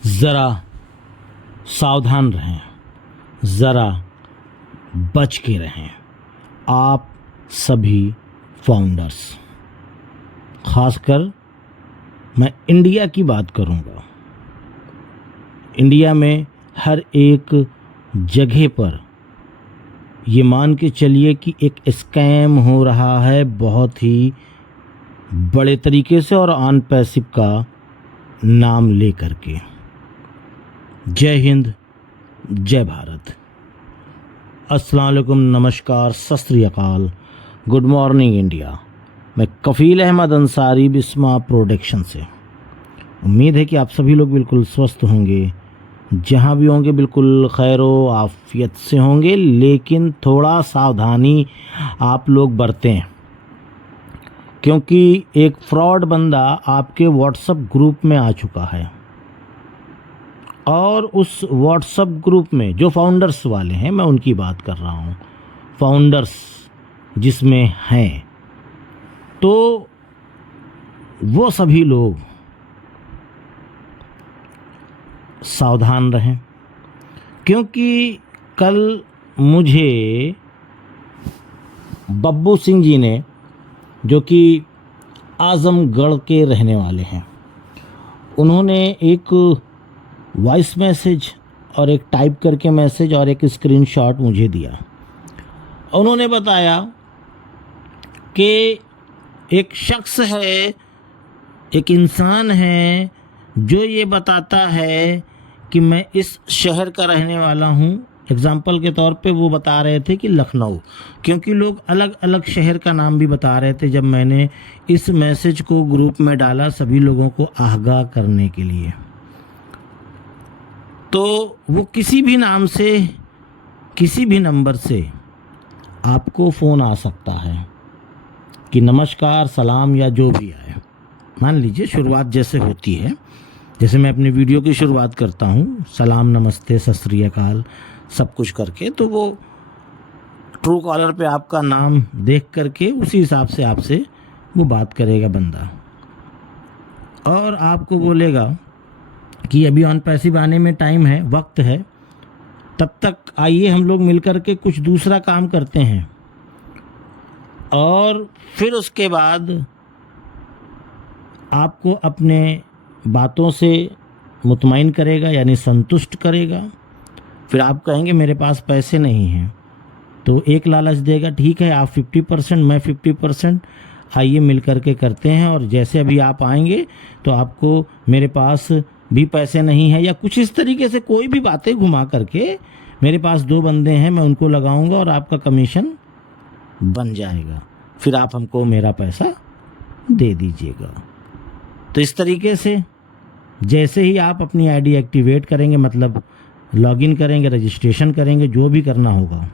ज़रा सावधान रहें, ज़रा बच के रहें। आप सभी फाउंडर्स, ख़ासकर मैं इंडिया की बात करूंगा। इंडिया में हर एक जगह पर ये मान के चलिए कि एक स्कैम हो रहा है बहुत ही बड़े तरीके से और ऑन पैसिव का नाम लेकर के। जय हिंद, जय भारत, अस्सलाम वालेकुम, नमस्कार, सत श्री अकाल, गुड मॉर्निंग इंडिया। मैं कफ़ील अहमद अंसारी, बिस्मा प्रोडक्शन से। उम्मीद है कि आप सभी लोग बिल्कुल स्वस्थ होंगे, जहाँ भी होंगे बिल्कुल खैरो आफियत से होंगे। लेकिन थोड़ा सावधानी आप लोग बरतें, क्योंकि एक फ्रॉड बंदा आपके व्हाट्सएप ग्रुप में आ चुका है। और उस व्हाट्सएप ग्रुप में जो फाउंडर्स वाले हैं, मैं उनकी बात कर रहा हूँ, फाउंडर्स जिसमें हैं, तो वो सभी लोग सावधान रहें। क्योंकि कल मुझे बब्बू सिंह जी ने, जो कि आज़मगढ़ के रहने वाले हैं, उन्होंने एक वॉइस मैसेज और एक टाइप करके मैसेज और एक स्क्रीनशॉट मुझे दिया। उन्होंने बताया कि एक शख्स है, एक इंसान है, जो ये बताता है कि मैं इस शहर का रहने वाला हूँ। एग्ज़ाम्पल के तौर पे वो बता रहे थे कि लखनऊ, क्योंकि लोग अलग अलग शहर का नाम भी बता रहे थे। जब मैंने इस मैसेज को ग्रुप में डाला सभी लोगों को आगाह करने के लिए, तो वो किसी भी नाम से, किसी भी नंबर से आपको फ़ोन आ सकता है कि नमस्कार, सलाम, या जो भी आए। मान लीजिए शुरुआत जैसे होती है, जैसे मैं अपनी वीडियो की शुरुआत करता हूँ, सलाम, नमस्ते, सत श्री अकाल, सब कुछ करके, तो वो ट्रू कॉलर पे आपका नाम देख करके उसी हिसाब से आपसे वो बात करेगा बंदा, और आपको बोलेगा कि अभी ऑन पैसिव आने में टाइम है, वक्त है, तब तक आइए हम लोग मिलकर के कुछ दूसरा काम करते हैं। और फिर उसके बाद आपको अपने बातों से मुतमईन करेगा, यानी संतुष्ट करेगा। फिर आप कहेंगे मेरे पास पैसे नहीं हैं, तो एक लालच देगा, ठीक है आप 50%, मैं 50%, आइए मिल करके करते हैं। और जैसे अभी आप आएंगे तो आपको मेरे पास भी पैसे नहीं है, या कुछ इस तरीके से कोई भी बातें घुमा करके, मेरे पास 2 बंदे हैं, मैं उनको लगाऊंगा और आपका कमीशन बन जाएगा, फिर आप हमको मेरा पैसा दे दीजिएगा। तो इस तरीके से जैसे ही आप अपनी आईडी एक्टिवेट करेंगे, मतलब लॉगिन करेंगे, रजिस्ट्रेशन करेंगे, जो भी करना होगा,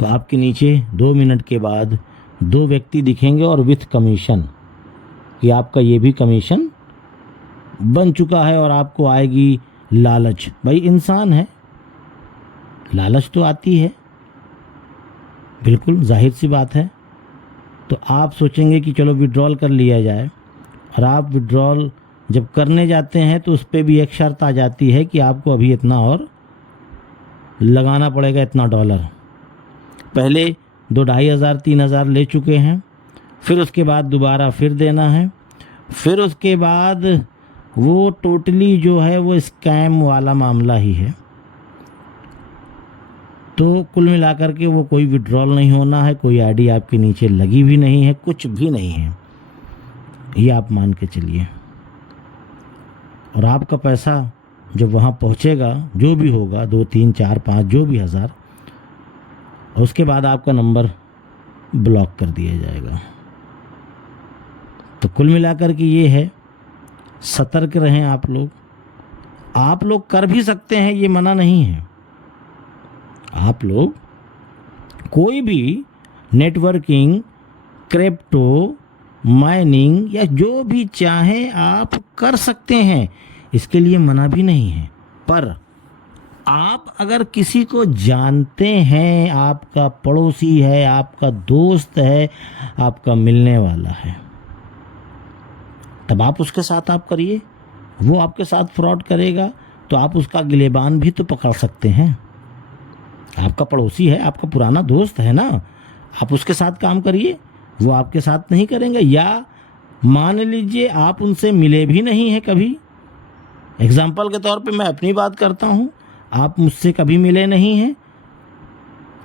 तो आपके नीचे 2 मिनट के बाद 2 व्यक्ति दिखेंगे और विथ कमीशन, कि आपका ये भी कमीशन बन चुका है। और आपको आएगी लालच, भाई इंसान है, लालच तो आती है, बिल्कुल जाहिर सी बात है। तो आप सोचेंगे कि चलो विड्रॉल कर लिया जाए, और आप विड्रॉल जब करने जाते हैं तो उस पर भी एक शर्त आ जाती है कि आपको अभी इतना और लगाना पड़ेगा, इतना डॉलर। पहले 2,500-3,000 ले चुके हैं, फिर उसके बाद दोबारा फिर देना है, फिर उसके बाद वो टोटली जो है वो स्कैम वाला मामला ही है। तो कुल मिलाकर के वो कोई विड्रॉल नहीं होना है, कोई आईडी आपके नीचे लगी भी नहीं है, कुछ भी नहीं है, ये आप मान के चलिए। और आपका पैसा जब वहाँ पहुँचेगा, जो भी होगा, 2, 3, 4, 5 जो भी हज़ार, उसके बाद आपका नंबर ब्लॉक कर दिया जाएगा। तो कुल मिलाकर के ये है, सतर्क रहें आप लोग। आप लोग कर भी सकते हैं, ये मना नहीं है। आप लोग कोई भी नेटवर्किंग, क्रिप्टो, माइनिंग या जो भी चाहें आप कर सकते हैं, इसके लिए मना भी नहीं है। पर आप अगर किसी को जानते हैं, आपका पड़ोसी है, आपका दोस्त है, आपका मिलने वाला है, तब आप उसके साथ आप करिए। वो आपके साथ फ्रॉड करेगा तो आप उसका गिलेबान भी तो पकड़ सकते हैं। आपका पड़ोसी है, आपका पुराना दोस्त है ना, आप उसके साथ काम करिए, वो आपके साथ नहीं करेंगे। या मान लीजिए आप उनसे मिले भी नहीं हैं कभी, एग्जाम्पल के तौर पे मैं अपनी बात करता हूँ, आप मुझसे कभी मिले नहीं हैं,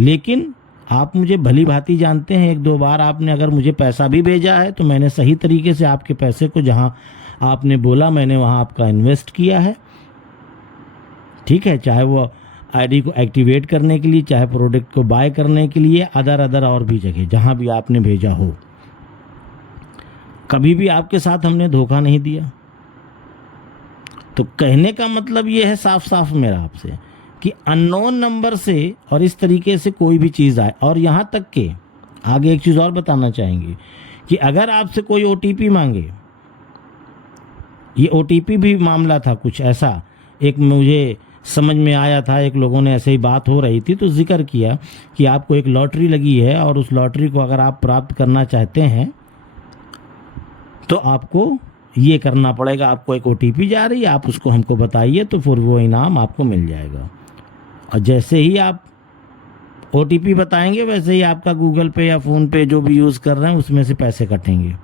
लेकिन आप मुझे भली भांति जानते हैं। 1-2 बार आपने अगर मुझे पैसा भी भेजा है तो मैंने सही तरीके से आपके पैसे को जहाँ आपने बोला मैंने वहाँ आपका इन्वेस्ट किया है, ठीक है। चाहे वो आईडी को एक्टिवेट करने के लिए, चाहे प्रोडक्ट को बाय करने के लिए, अदर और भी जगह जहाँ भी आपने भेजा हो, कभी भी आपके साथ हमने धोखा नहीं दिया। तो कहने का मतलब ये है साफ साफ मेरा आपसे कि अननोन नंबर से और इस तरीके से कोई भी चीज़ आए, और यहाँ तक के आगे एक चीज़ और बताना चाहेंगे कि अगर आपसे कोई ओटीपी मांगे, ये ओटीपी भी मामला था कुछ ऐसा, एक मुझे समझ में आया था, एक लोगों ने ऐसे ही बात हो रही थी तो जिक्र किया कि आपको एक लॉटरी लगी है और उस लॉटरी को अगर आप प्राप्त करना चाहते हैं तो आपको ये करना पड़ेगा, आपको एक ओटीपी जा रही है, आप उसको हमको बताइए तो फिर वो इनाम आपको मिल जाएगा। और जैसे ही आप ओटीपी बताएंगे वैसे ही आपका गूगल पे या फ़ोन पे जो भी यूज़ कर रहे हैं उसमें से पैसे कटेंगे,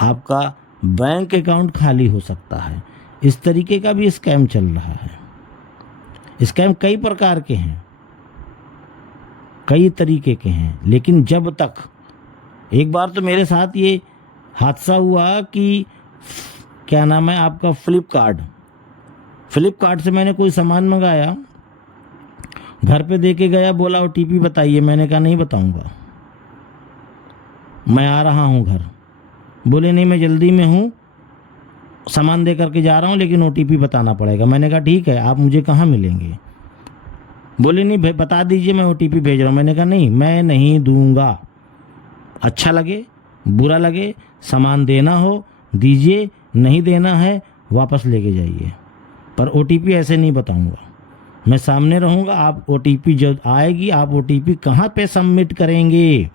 आपका बैंक अकाउंट खाली हो सकता है। इस तरीके का भी स्कैम चल रहा है। स्कैम कई प्रकार के हैं, कई तरीके के हैं, लेकिन जब तक, एक बार तो मेरे साथ ये हादसा हुआ कि क्या नाम है आपका, फ्लिपकार्ट से मैंने कोई सामान मंगाया, घर पे दे के गया, बोला ओटीपी बताइए, मैंने कहा नहीं बताऊंगा, मैं आ रहा हूँ घर। बोले नहीं मैं जल्दी में हूँ, सामान दे करके जा रहा हूँ, लेकिन ओटीपी बताना पड़ेगा। मैंने कहा ठीक है, आप मुझे कहाँ मिलेंगे? बोले नहीं बता दीजिए, मैं ओटीपी भेज रहा हूँ। मैंने कहा नहीं, मैं नहीं दूंगा, अच्छा लगे बुरा लगे, सामान देना हो दीजिए, नहीं देना है वापस लेके जाइए, पर ओटीपी ऐसे नहीं बताऊंगा, मैं सामने रहूँगा। आप ओटीपी जब आएगी, आप ओटीपी कहाँ पे सबमिट करेंगे,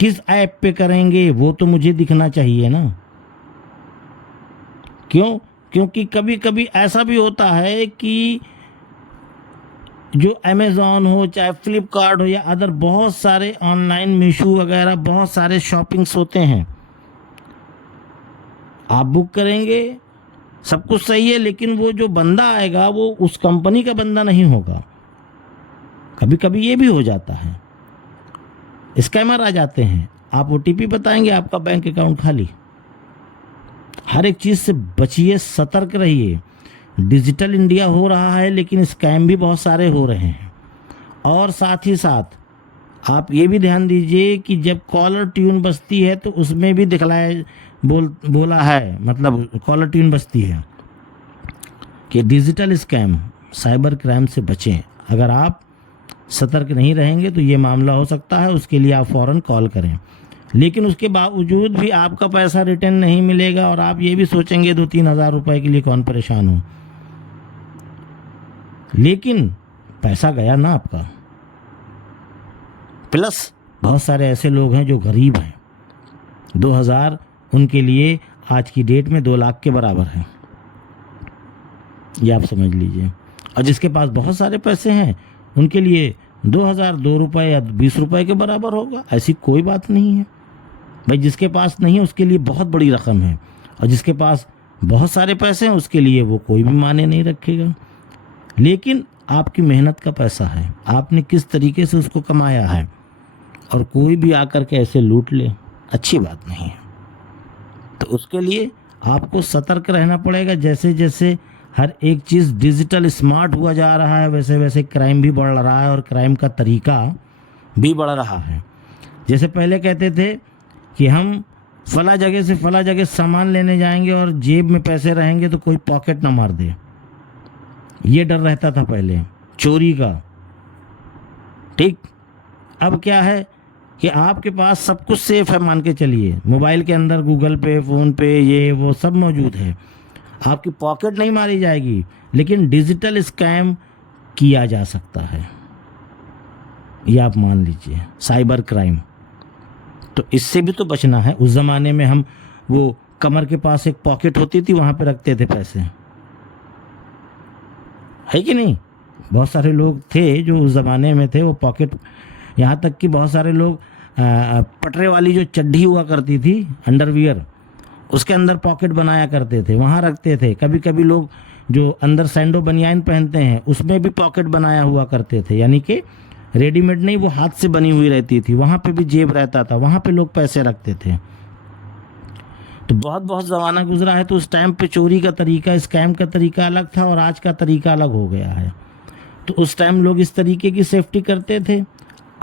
किस ऐप पे करेंगे, वो तो मुझे दिखना चाहिए ना। क्यों? क्योंकि कभी कभी ऐसा भी होता है कि जो अमेज़ॉन हो, चाहे फ्लिपकार्ट हो, या अदर बहुत सारे ऑनलाइन मीशो वगैरह बहुत सारे शॉपिंग्स होते हैं, आप बुक करेंगे सब कुछ सही है, लेकिन वो जो बंदा आएगा वो उस कंपनी का बंदा नहीं होगा। कभी कभी ये भी हो जाता है, स्कैमर आ जाते हैं, आप ओटीपी बताएंगे, आपका बैंक अकाउंट खाली। हर एक चीज़ से बचिए, सतर्क रहिए। डिजिटल इंडिया हो रहा है, लेकिन स्कैम भी बहुत सारे हो रहे हैं। और साथ ही साथ आप ये भी ध्यान दीजिए कि जब कॉलर ट्यून बजती है तो उसमें भी बोला है, मतलब कॉलर ट्यून बजती है कि डिजिटल स्कैम, साइबर क्राइम से बचें। अगर आप सतर्क नहीं रहेंगे तो ये मामला हो सकता है, उसके लिए आप फ़ौरन कॉल करें। लेकिन उसके बावजूद भी आपका पैसा रिटर्न नहीं मिलेगा और आप ये भी सोचेंगे 2-3 हज़ार रुपये के लिए कौन परेशान हो, लेकिन पैसा गया ना आपका। प्लस बहुत सारे ऐसे लोग हैं जो गरीब हैं, 2000 उनके लिए आज की डेट में 2 लाख के बराबर है, ये आप समझ लीजिए। और जिसके पास बहुत सारे पैसे हैं उनके लिए 2000 2 रुपये या 20 रुपये के बराबर होगा, ऐसी कोई बात नहीं है भाई। जिसके पास नहीं है उसके लिए बहुत बड़ी रकम है, और जिसके पास बहुत सारे पैसे हैं उसके लिए वो कोई भी माने नहीं रखेगा। लेकिन आपकी मेहनत का पैसा है, आपने किस तरीके से उसको कमाया है, और कोई भी आकर के ऐसे लूट ले, अच्छी बात नहीं है। तो उसके लिए आपको सतर्क रहना पड़ेगा। जैसे जैसे हर एक चीज़ डिजिटल स्मार्ट हुआ जा रहा है, वैसे वैसे क्राइम भी बढ़ रहा है और क्राइम का तरीका भी बढ़ रहा है। जैसे पहले कहते थे कि हम फला जगह से फला जगह सामान लेने जाएंगे और जेब में पैसे रहेंगे तो कोई पॉकेट ना मार दे, ये डर रहता था पहले चोरी का। ठीक, अब क्या है कि आपके पास सब कुछ सेफ है, मान के चलिए, मोबाइल के अंदर गूगल पे, फ़ोन पे, ये वो सब मौजूद है, आपकी पॉकेट नहीं मारी जाएगी, लेकिन डिजिटल स्कैम किया जा सकता है, ये आप मान लीजिए, साइबर क्राइम। तो इससे भी तो बचना है। उस ज़माने में हम वो कमर के पास एक पॉकेट होती थी, वहाँ पे रखते थे पैसे, है कि नहीं? बहुत सारे लोग थे जो उस ज़माने में थे, वो पॉकेट, यहाँ तक कि बहुत सारे लोग पटरे वाली जो चड्ढी हुआ करती थी, अंडरवियर, उसके अंदर पॉकेट बनाया करते थे, वहाँ रखते थे। कभी कभी लोग जो अंदर सैंडो बनियान पहनते हैं उसमें भी पॉकेट बनाया हुआ करते थे, यानी कि रेडीमेड नहीं, वो हाथ से बनी हुई रहती थी, वहाँ पे भी जेब रहता था, वहाँ पे लोग पैसे रखते थे। तो बहुत बहुत ज़माना गुजरा है, तो उस टाइम पे चोरी का तरीका, स्कैम का तरीका अलग था और आज का तरीका अलग हो गया है। तो उस टाइम लोग इस तरीके की सेफ्टी करते थे।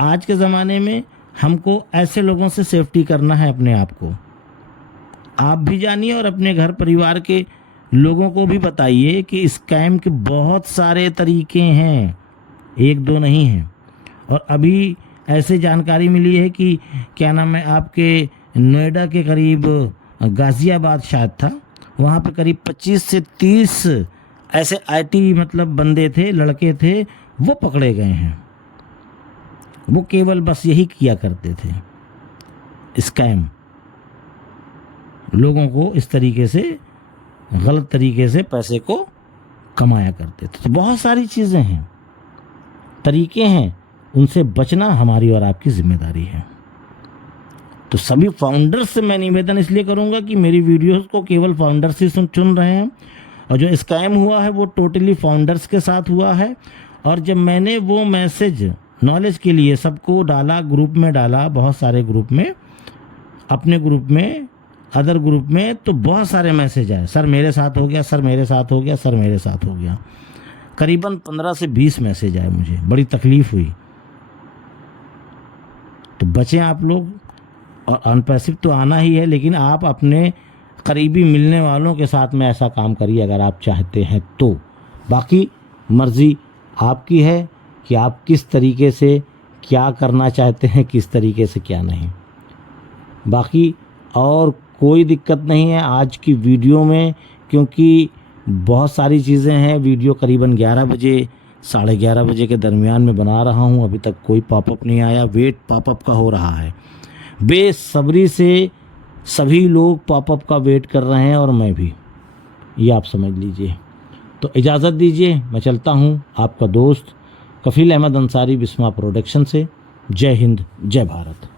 आज के ज़माने में हमको ऐसे लोगों से सेफ्टी करना है अपने आप को। आप भी जानिए और अपने घर परिवार के लोगों को भी बताइए कि स्कैम के बहुत सारे तरीके हैं, एक दो नहीं हैं। और अभी ऐसे जानकारी मिली है कि क्या नाम है, आपके नोएडा के करीब, गाज़ियाबाद शायद था, वहाँ पे करीब 25 से 30 ऐसे आईटी मतलब बंदे थे, लड़के थे, वो पकड़े गए हैं। वो केवल बस यही किया करते थे, स्कैम, लोगों को इस तरीके से, गलत तरीके से पैसे को कमाया करते थे। तो बहुत सारी चीज़ें हैं, तरीके हैं, उनसे बचना हमारी और आपकी जिम्मेदारी है। तो सभी फाउंडर्स से मैं निवेदन इसलिए करूंगा कि मेरी वीडियोस को केवल फाउंडर्स ही चुन रहे हैं, और जो स्कैम हुआ है वो टोटली फाउंडर्स के साथ हुआ है। और जब मैंने वो मैसेज नॉलेज के लिए सबको डाला, ग्रुप में डाला, बहुत सारे ग्रुप में, अपने ग्रुप में, अदर ग्रुप में, तो बहुत सारे मैसेज आए, सर मेरे साथ हो गया, सर मेरे साथ हो गया, सर मेरे साथ हो गया। करीबन 15 से 20 मैसेज आए, मुझे बड़ी तकलीफ़ हुई। तो बचें आप लोग, और अनपैसिव तो आना ही है, लेकिन आप अपने करीबी मिलने वालों के साथ में ऐसा काम करिए अगर आप चाहते हैं तो। बाकी मर्ज़ी आपकी है कि आप किस तरीके से क्या करना चाहते हैं, किस तरीके से क्या नहीं। बाकी और कोई दिक्कत नहीं है आज की वीडियो में, क्योंकि बहुत सारी चीज़ें हैं। वीडियो करीबन 11 बजे, 11:30 बजे के दरमियान में बना रहा हूँ, अभी तक कोई पॉपअप नहीं आया। वेट पॉपअप का हो रहा है, बेसब्री से सभी लोग पॉपअप का वेट कर रहे हैं, और मैं भी, ये आप समझ लीजिए। तो इजाज़त दीजिए, मैं चलता हूँ। आपका दोस्त कफील अहमद अंसारी, बिस्मा प्रोडक्शन से। जय हिंद, जय भारत।